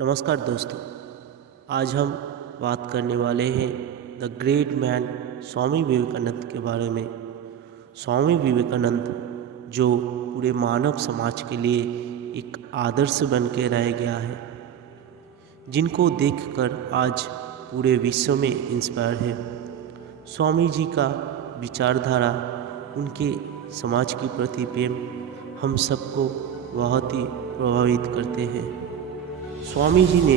नमस्कार दोस्तों। आज हम बात करने वाले हैं the great man Swami Vivekananda के बारे में। स्वामी विवेकानंद जो पूरे मानव समाज के लिए एक आदर्श बन के रह गया है, जिनको देखकर आज पूरे विश्व में इंस्पायर है। स्वामी जी का विचारधारा, उनके समाज के प्रति प्रेम हम सबको बहुत ही प्रभावित करते हैं। स्वामी जी ने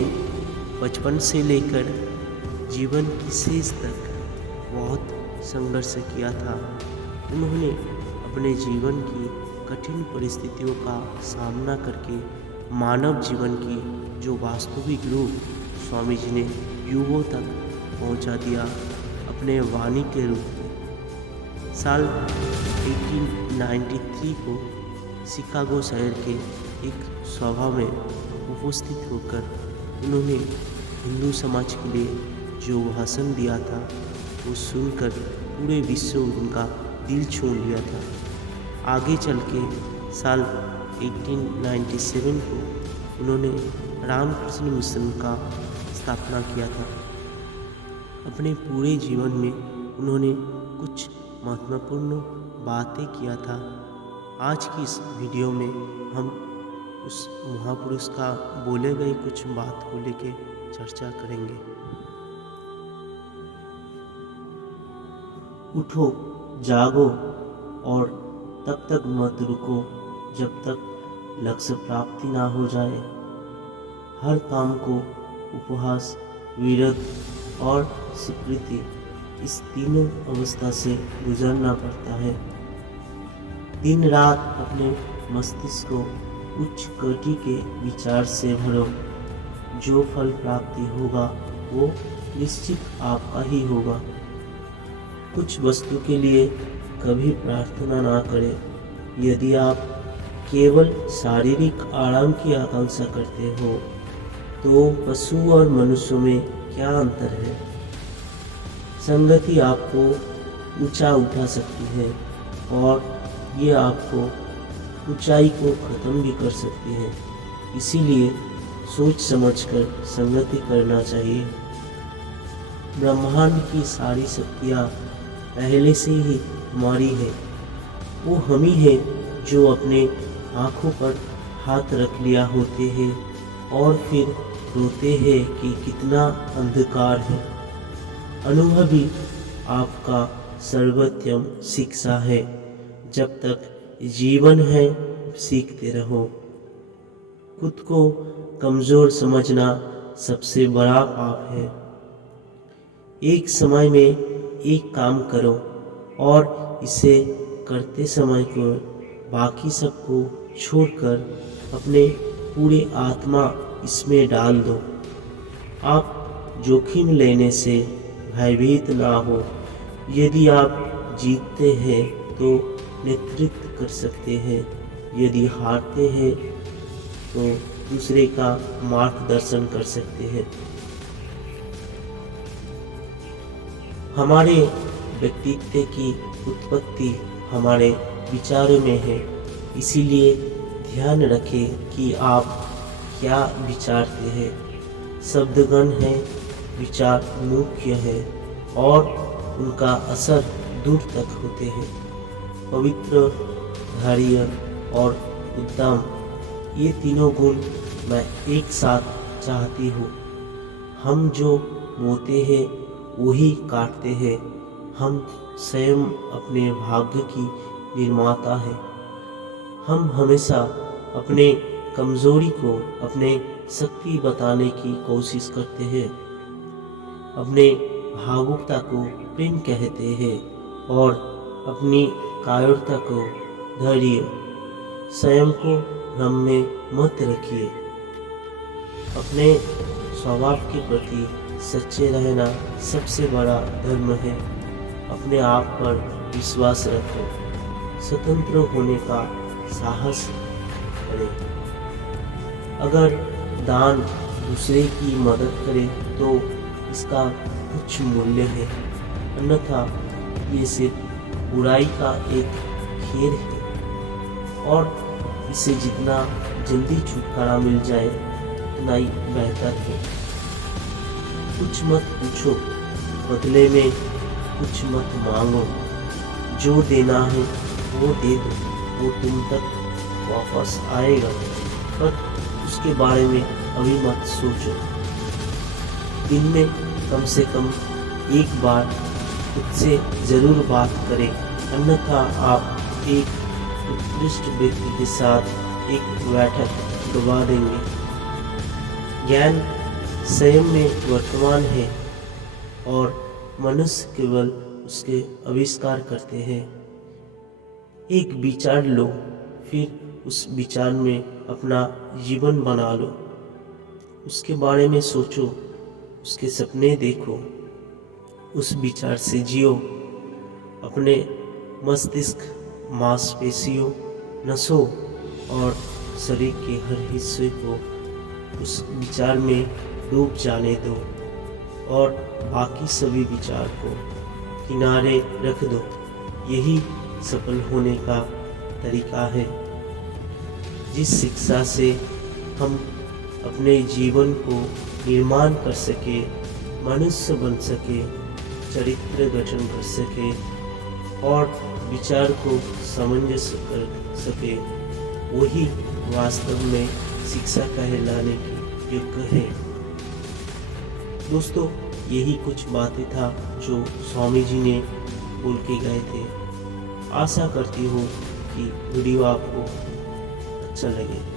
बचपन से लेकर जीवन की शेष तक बहुत संघर्ष किया था। उन्होंने अपने जीवन की कठिन परिस्थितियों का सामना करके मानव जीवन की जो वास्तविक रूप स्वामी जी ने युगों तक पहुंचा दिया अपने वाणी के रूप में। साल 1893 को शिकागो शहर के एक सभा में उपस्थित होकर उन्होंने हिंदू समाज के लिए जो भाषण दिया था, वो सुनकर पूरे विश्व उनका दिल छू लिया था। आगे चल के साल 1897 को उन्होंने रामकृष्ण मिशन का स्थापना किया था। अपने पूरे जीवन में उन्होंने कुछ महत्वपूर्ण बातें किया था। आज की इस वीडियो में हम उस महापुरुष का बोले गए कुछ बात को लेके चर्चा करेंगे। उठो, जागो और तब तक मत रुको जब तक लक्ष्य प्राप्ति ना हो जाए। हर काम को उपहास, विरत और स्वीकृति, इस तीनों अवस्था से गुजरना पड़ता है। दिन रात अपने मस्तिष्क को उच्च कोटि के विचार से भरो। जो फल प्राप्ति होगा वो निश्चित आपका ही होगा। कुछ वस्तु के लिए कभी प्रार्थना ना करें। यदि आप केवल शारीरिक आराम की आकांक्षा करते हो तो पशु और मनुष्यों में क्या अंतर है। संगति आपको ऊंचा उठा सकती है और ये आपको ऊंचाई को खत्म भी कर सकती है। इसीलिए सोच समझकर संगति करना चाहिए। ब्रह्मांड की सारी शक्तियाँ पहले से ही हमारी है। वो हम ही हैं जो अपने आँखों पर हाथ रख लिया होते हैं और फिर रोते हैं कि कितना अंधकार है। अनुभव ही आपका सर्वोत्तम शिक्षा है। जब तक जीवन है सीखते रहो। खुद को कमजोर समझना सबसे बड़ा पाप है। एक समय में एक काम करो और इसे करते समय को बाकी सबको छोड़कर अपने पूरे आत्मा इसमें डाल दो। आप जोखिम लेने से भयभीत ना हो। यदि आप जीतते हैं तो नेतृत्व कर सकते हैं, यदि हारते हैं तो दूसरे का मार्गदर्शन कर सकते हैं। हमारे व्यक्तित्व की उत्पत्ति हमारे विचारों में है। इसीलिए ध्यान रखें कि आप क्या विचारते हैं। शब्दगण है, विचार मुख्य है और उनका असर दूर तक होते हैं। पवित्र, धैर्य और उद्यम, ये तीनों गुण मैं एक साथ चाहती हूँ। हम जो बोते हैं वही काटते हैं। हम स्वयं अपने भाग्य की निर्माता है। हम हमेशा अपने कमजोरी को अपने शक्ति बताने की कोशिश करते हैं। अपने भावुकता को प्रेम कहते हैं और अपनी कायरता को धैर्य। स्वयं को भ्रम में मत रखिए। अपने स्वभाव के प्रति सच्चे रहना सबसे बड़ा धर्म है। अपने आप पर विश्वास रखो। स्वतंत्र होने का साहस करें। अगर दान दूसरे की मदद करे तो इसका कुछ मूल्य है, अन्यथा ये सिर्फ बुराई का एक खेल है और इससे जितना जल्दी छुटकारा मिल जाए उतना ही बेहतर है। कुछ मत पूछो, बदले में कुछ मत मांगो। जो देना है वो दे दो, वो तुम तक वापस आएगा, पर उसके बारे में अभी मत सोचो। दिन में कम से कम एक बार खुद से ज़रूर बात करें, अन्यथा आप एक उत्कृष्ट व्यक्ति के साथ एक बैठक गवा देंगे। ज्ञान स्वयं में वर्तमान है और मनुष्य केवल उसके आविष्कार करते हैं। एक विचार लो, फिर उस विचार में अपना जीवन बना लो। उसके बारे में सोचो, उसके सपने देखो, उस विचार से जियो। अपने मस्तिष्क, मांसपेशियों, नसों और शरीर के हर हिस्से को उस विचार में डूब जाने दो और बाकी सभी विचार को किनारे रख दो। यही सफल होने का तरीका है। जिस शिक्षा से हम अपने जीवन को निर्माण कर सके, मनुष्य बन सके, चरित्र गठन कर सके और विचार को सामंजस्य कर सके, वही वास्तव में शिक्षा कहलाने की योग्य है। दोस्तों, यही कुछ बातें था जो स्वामी जी ने बोल के गए थे। आशा करती हूँ कि वीडियो आपको अच्छा लगे।